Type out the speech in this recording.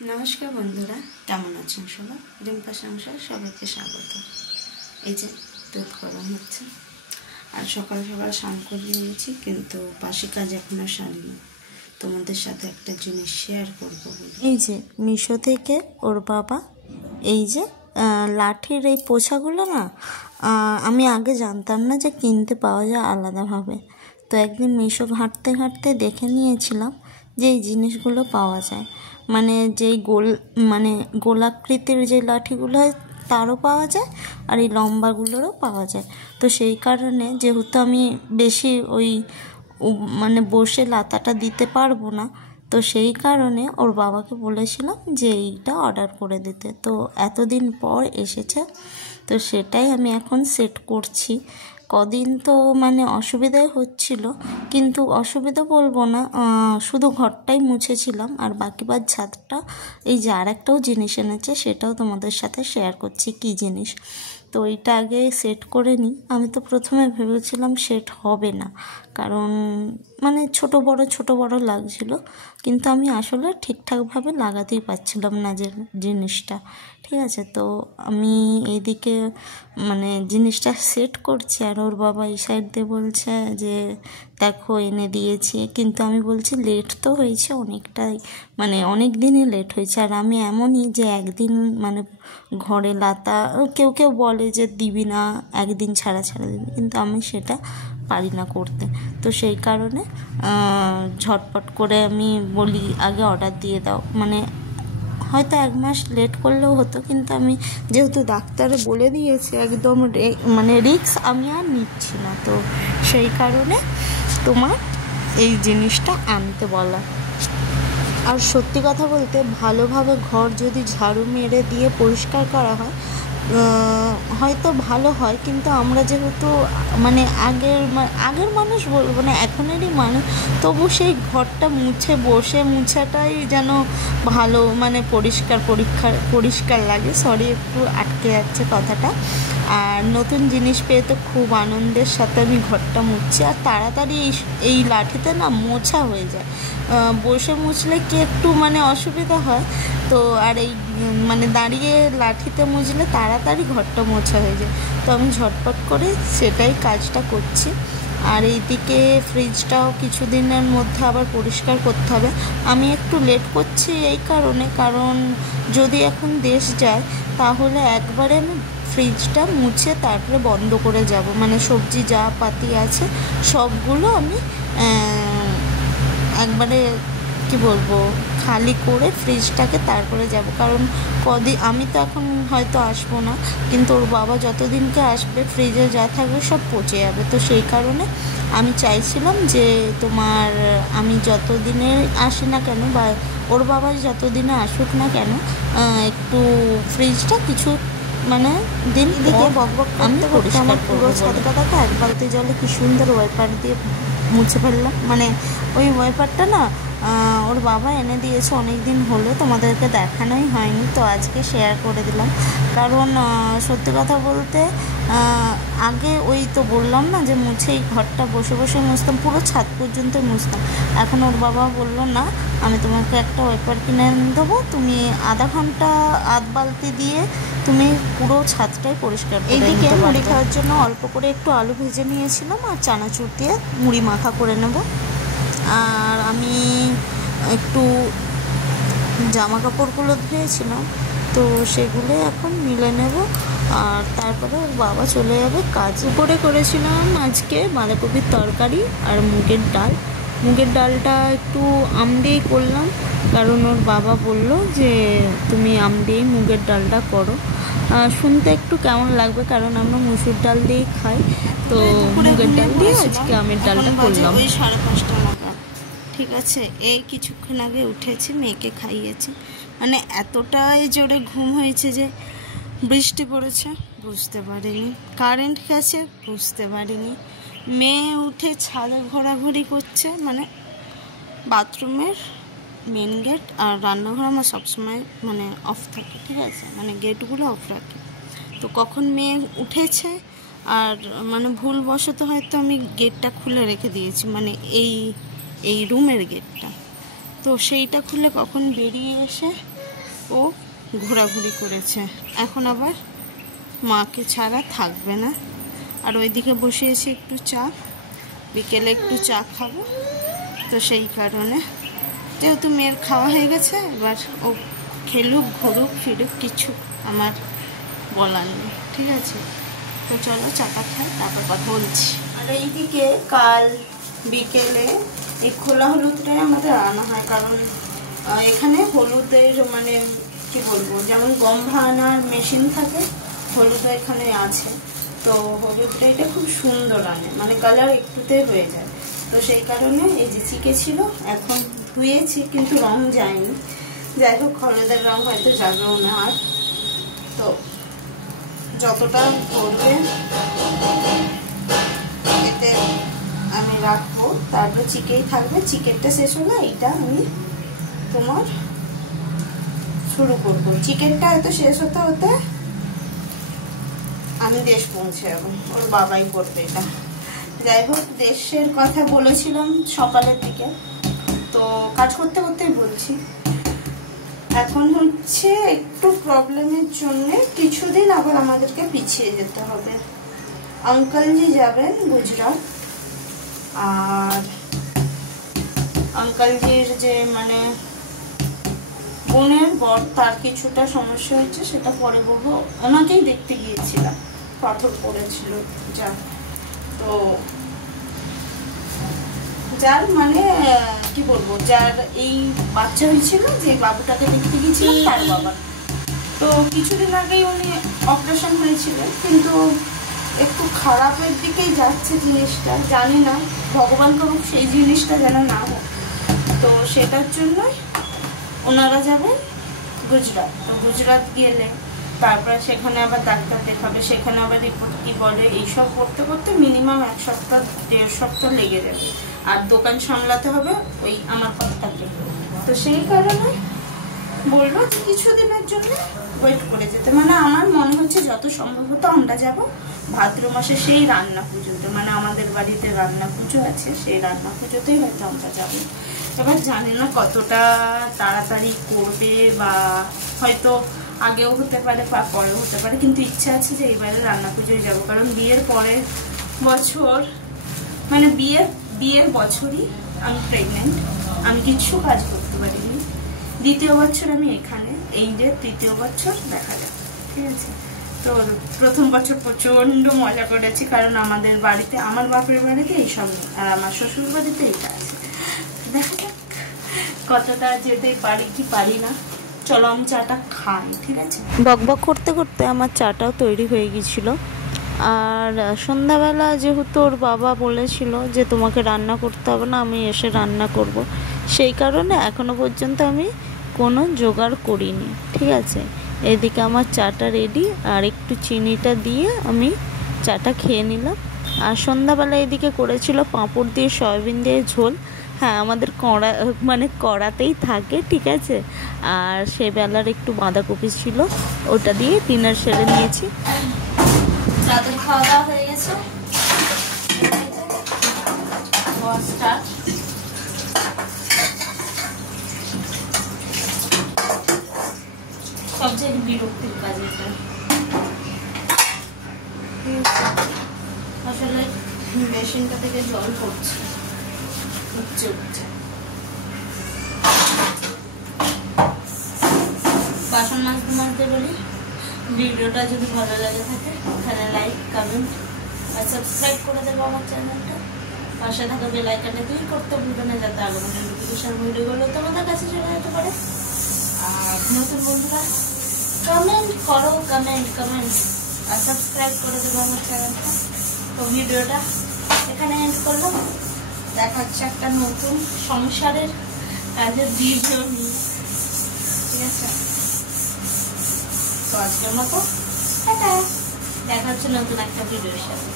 नमस्कार बंधुरा केमन आছেন সবাই রিম্পা সংসার সবাইকে স্বাগত। এই যে দুধ গরম হচ্ছে আর সকাল সকাল স্নান করে নিয়েছি, কিন্তু বাসি কাজ এখনো সারিনি। তোমাদের সাথে একটা জিনিস শেয়ার করব বলে এই যে মিশো থেকে ওর বাবা এই যে লাঠির এই পোছাগুলো না, আমি আগে জানতাম না যে কিনতে পাওয়া যায় আলাদাভাবে। তো একদিন মিশো ঘাঁটতে ঘাঁটতে দেখে নিয়েছিলাম যে এই জিনিসগুলো পাওয়া যায়, মানে যেই গোলাকৃতির যে লাঠিগুলো হয় তারও পাওয়া যায় আর এই লম্বাগুলোরও পাওয়া যায়। তো সেই কারণে যেহেতু আমি বেশি মানে বসে লাতাটা দিতে পারবো না, তো সেই কারণে ওর বাবাকে বলেছিলাম যে এইটা অর্ডার করে দিতে। তো এতদিন পর এসেছে, তো সেটাই আমি এখন সেট করছি। কদিন তো মানে অসুবিধাই হচ্ছিল, কিন্তু অসুবিধা বলবো না, শুধু ঘরটাই মুছেছিলাম আর বাকি বাদ ছাদটা। এই যে আর একটাও জিনিস এনেছে, সেটাও তোমাদের সাথে শেয়ার করছি কি জিনিস। তো এইটা আগে সেট করে নিই। আমি তো প্রথমে ভেবেছিলাম সেট হবে না, কারণ মানে ছোট বড় লাগছিল, কিন্তু আমি আসলে ঠিকঠাকভাবে লাগাতেই পারছিলাম না যে জিনিসটা। ঠিক আছে, তো আমি এইদিকে মানে জিনিসটা সেট করছি আর ওর বাবা এই সাইড দিয়ে বলছে যে দেখো এনে দিয়েছি। কিন্তু আমি বলছি লেট তো হয়েছে অনেকটাই, মানে অনেক দিনই লেট হয়েছে। আর আমি এমনই যে একদিন মানে ঘরে লাতা কেউ কেউ বলে যে দিবি না, একদিন ছাড়া দিবি, কিন্তু আমি সেটা পারি না করতে। তো সেই কারণে ঝটপট করে আমি বলি আগে অর্ডার দিয়ে দাও। মানে হয়তো 1 মাস লেট করলেও হতো, কিন্তু আমি যেহেতু ডাক্তারে বলে দিয়েছে একদম মানে রিস্ক আমি আর নিচ্ছি না, তো সেই কারণে তোমার এই জিনিসটা আনতে বলা। আর সত্যি কথা বলতে ভালোভাবে ঘর যদি ঝাড়ু মেরে দিয়ে পরিষ্কার করা হয় হয়তো ভালো হয়, কিন্তু আমরা যেহেতু মানে আগের মানুষ বলবো না, এখনেরই মানুষ, তবু সেই ঘরটা মুছাটাই যেন ভালো, মানে পরিষ্কার লাগে। সরি, একটু আটকে যাচ্ছে কথাটা। আর নতুন জিনিস পেয়ে তো খুব আনন্দের সাথে আমি ঘরটা মুছছি, আর তাড়াতাড়ি এই লাঠিতে না মোছা হয়ে যায়। বসে মুছলে কি একটু মানে অসুবিধা হয়, তো আর এই মানে দাঁড়িয়ে লাঠিতে মুছলে তাড়াতাড়ি ঘরটা মোছা হয়ে যায়। তো আমি ঝটপট করে সেটাই কাজটা করছি। আর এইদিকে ফ্রিজটাও কিছুদিনের মধ্যে আবার পরিষ্কার করতে হবে। আমি একটু লেট করছি এই কারণে, কারণ যদি এখন দেশ যায় তাহলে একবারে আমি ফ্রিজটা মুছে তারপরে বন্ধ করে যাব। মানে সবজি যা পাতি আছে সবগুলো আমি একবারে কি বলবো খালি করে ফ্রিজটাকে তারপরে যাব। কারণ আমি তো এখন হয়তো আসবো না, কিন্তু ওর বাবা যতদিনকে আসবে ফ্রিজে যা থাকবে সব পচে যাবে। তো সেই কারণে আমি চাইছিলাম যে আমি যতদিনে আসি না কেন বা ওর বাবা যতদিনে আসুক না কেন, একটু ফ্রিজটা কিছু মানে দিন দিকে বকবক আমি পরিষ্কার পুরো ছাদটাকে 1 বালতি জলে কি সুন্দর ওয়াইপার দিয়ে মুছে ফেললাম। মানে ওই ওয়াইপারটা না ওর বাবা এনে দিয়েছে, অনেক দিন হলো, তোমাদেরকে দেখানোই হয়নি, তো আজকে শেয়ার করে দিলাম। কারণ সত্যি কথা বলতে আগে ওই তো বললাম না যে মুছে এই ঘরটা বসে মুছতাম, পুরো ছাদ পর্যন্ত মুছতাম। এখন ওর বাবা বললো না, আমি তোমাকে একটা ওয়াইপার কিনে দেবো, তুমি আধা ঘন্টা 1 বালতি দিয়ে তুমি পুরো ছাদটাই পরিষ্কার করে নিতে পারবে। এইদিকে মুড়ি খাওয়ার জন্য অল্প করে একটু আলু ভেজে নিয়েছিলাম আর চানাচুর দিয়ে মুড়ি মাখা করে নেব। আর আমি একটু জামা কাপড়গুলো ধুয়েছিলাম, তো সেগুলো এখন মিলে নেব। আর তারপরে ওর বাবা চলে যাবে কাজ। উপরে করেছিলাম আজকে বাঁধাকপির তরকারি আর মুগের ডালটা একটু আম দিয়েই করলাম, কারণ ওর বাবা বলল যে তুমি আম দিয়েই মুগের ডালটা করো। শুনতে একটু কেমন লাগবে, কারণ আমরা মুসুর ডাল দিয়েই খাই, তো মুগের ডাল দিয়ে আজকে আমের ডালটা করলাম। ওই 5:30 নাগাদ। ঠিক আছে, এই কিছুক্ষণ আগে উঠেছি, মেয়েকে খাইয়েছি। মানে এতটাই জোরে ঘুম হয়েছে যে বৃষ্টি পড়েছে বুঝতে পারিনি, কারেন্ট গেছে বুঝতে পারিনি। মেয়ে উঠে ছাদে ঘোরাঘুরি করছে, মানে বাথরুমের মেন গেট আর রান্নাঘর আমার সবসময় মানে অফ থাকে। ঠিক আছে, মানে গেটগুলো অফ রাখি। তো কখন মেয়ে উঠেছে আর মানে ভুলবশত হয়তো আমি গেটটা খুলে রেখে দিয়েছি, মানে এই রুমের গেটটা, তো সেইটা খুলে কখন বেরিয়ে এসে ও ঘোরাঘুরি করেছে, এখন আবার মাকে ছাড়া থাকবে না। আর ওইদিকে বসিয়েছি একটু চা, বিকেলে একটু চা খাবো। তো সেই কারণে যেহেতু মেয়ের খাওয়া হয়ে গেছে, এবার ও খেলুক ঘুরুক ফিরুক, কিছু আমার বলার নেই, ঠিক আছে। তো চলো চাটা খাই, তারপর কথা বলছি। আর এইদিকে কাল বিকেলে এই খোলা হলুদটাই আমাদের আনা হয়, কারণ এখানে হলুদের মানে কি বলবো, যেমন গম ভাঙানোর মেশিন থাকে, হলুদও এখানে আছে। তো হলুদটা এটা খুব সুন্দর আনে, মানে কালার একটুতে হয়ে যায়। তো সেই কারণে এই যে চিকে ছিল, এখন ধুয়েছি কিন্তু রং যায়নি। যাই হোক, হলুদের রং হয়তো যাবেও না আর। তো যতটা করবে এতে আমি রাখবো, তারপর চিকেই থাকবে। চিকেনটা শেষ হলে এইটা আমি তোমার শুরু করবো। চিকেনটা হয়তো শেষ হতে হতে আমি দেশ পৌঁছে যাবো, ওর বাবাই করবে এটা। যাই হোক, দেশের কথা বলেছিলাম সকালের দিকে, তো কাজ করতে করতেই বলছি। এখন হচ্ছে একটু প্রবলেমের জন্য কিছুদিন আবার আমাদেরকে পিছিয়ে যেতে হবে। আঙ্কেলজি যাবেন গুজরাট, আর আঙ্কেলজির যে মানে বোনের বর, তার কিছুটা সমস্যা হচ্ছে, সেটা পরে বলবো। ওনাকেই দেখতে গিয়েছিলাম, পাথর পড়েছিল যা। তো যার মানে কি বলবো, যার এই বাচ্চা হয়েছিল, যে বাবুটাকে দেখতে গিয়েছিল তার বাবা। তো কিছুদিন আগেই উনি অপারেশন হয়েছিল, কিন্তু একটু খারাপের দিকেই যাচ্ছে জিনিসটা। জানি না, ভগবান করুক সেই জিনিসটা যেন না হোক। তো সেটার জন্যই ওনারা যাবেন গুজরাট। তো গুজরাট গেলে তারপরে সেখানে আবার ডাক্তার দেখাবে, সেখানে আবার রিপোর্ট কি বলে, এইসব করতে করতে মিনিমাম 1 সপ্তাহ 1.5 সপ্তাহ লেগে যাবে। আর দোকান সামলাতে হবে ওই আমার কথাটাকে। তো সেই কারণে বলবো যে কিছুদিনের জন্য ওয়েট করে যেতে। মানে আমার মনে হচ্ছে যত সম্ভবত আমরা যাব ভাদ্র মাসে, সেই রান্না পুজোতে, মানে আমাদের বাড়িতে রান্না পুজো আছে, সেই রান্না পুজোতেই হয়তো আমরা যাবো। এবার জানি না কতটা তাড়াতাড়ি করবে, বা হয়তো আগেও হতে পারে বা পরেও হতে পারে, কিন্তু ইচ্ছা আছে যে এইবারে রান্না পুজোয় যাবো। কারণ বিয়ের পরের বছর, মানে বিয়ের বছরই আমি প্রেগনেন্ট, আমি কিছু কাজ করতে পারিনি। 2য় বছর আমি এখানে, এই যে 3য় বছর দেখা যাক, ঠিক আছে। তো 1ম বছর প্রচন্ড মজা করেছি, কারণ আমাদের বাড়িতে, আমার বাপের বাড়িতে এইসব নেই, আর আমার শ্বশুর বাড়িতে এইটা আছে। দেখা যাক কতটা যেতে পারি কি পারি না। চলো আমি চাটা খাই, ঠিক আছে। বকবক করতে করতে আমার চাটাও তৈরি হয়ে গিয়েছিল। আর সন্ধ্যাবেলা যেহেতু ওর বাবা বলেছিল যে তোমাকে রান্না করতে হবে না, আমি এসে রান্না করব, সেই কারণে এখনো পর্যন্ত আমি কোনো জোগাড় করিনি, ঠিক আছে। এদিকে আমার চাটা রেডি, আর একটু চিনিটা দিয়ে আমি চাটা খেয়ে নিলাম। আর সন্ধ্যাবেলা এদিকে করেছিল পাঁপড় দিয়ে সয়াবিন দিয়ে ঝোল। হ্যাঁ, আমাদের কড়াতেই থাকে, ঠিক আছে। আর সে বেলার একটু বাঁধাকপি ছিল, ওটা দিয়ে ডিনার সেরে নিয়েছি। রাতের খাওয়া দাওয়া হয়ে গেছে, সবচেয়ে বিরক্তির কাজ এটা। আসলে মেশিনটা থেকে জল পড়ছে, উঠছে। বাসন মাজতে বলি, ভিডিওটা যদি ভালো লাগে থাকে এখানে লাইক, কমেন্ট আর সাবস্ক্রাইব করে দেবো আমার চ্যানেলটা। পাশে থাকা বেল আইকনটা ক্লিক করতে ভুলবে না, যাতে আগামী নোটিফিকেশন ভিডিওগুলো তোমাদের কাছে চলে যেতে পারে। আর নতুন বন্ধুরা কমেন্ট করো, কমেন্ট আর সাবস্ক্রাইব করে দেবো আমার চ্যানেলটা। তো ভিডিওটা এখানে এন্ড করলাম, দেখা হচ্ছে একটা নতুন সংসারের কাজের ভিডিও নিয়ে, ঠিক আছে। তো আজকের মতো দেখা হচ্ছে নতুন একটা ভিডিওর সাথে।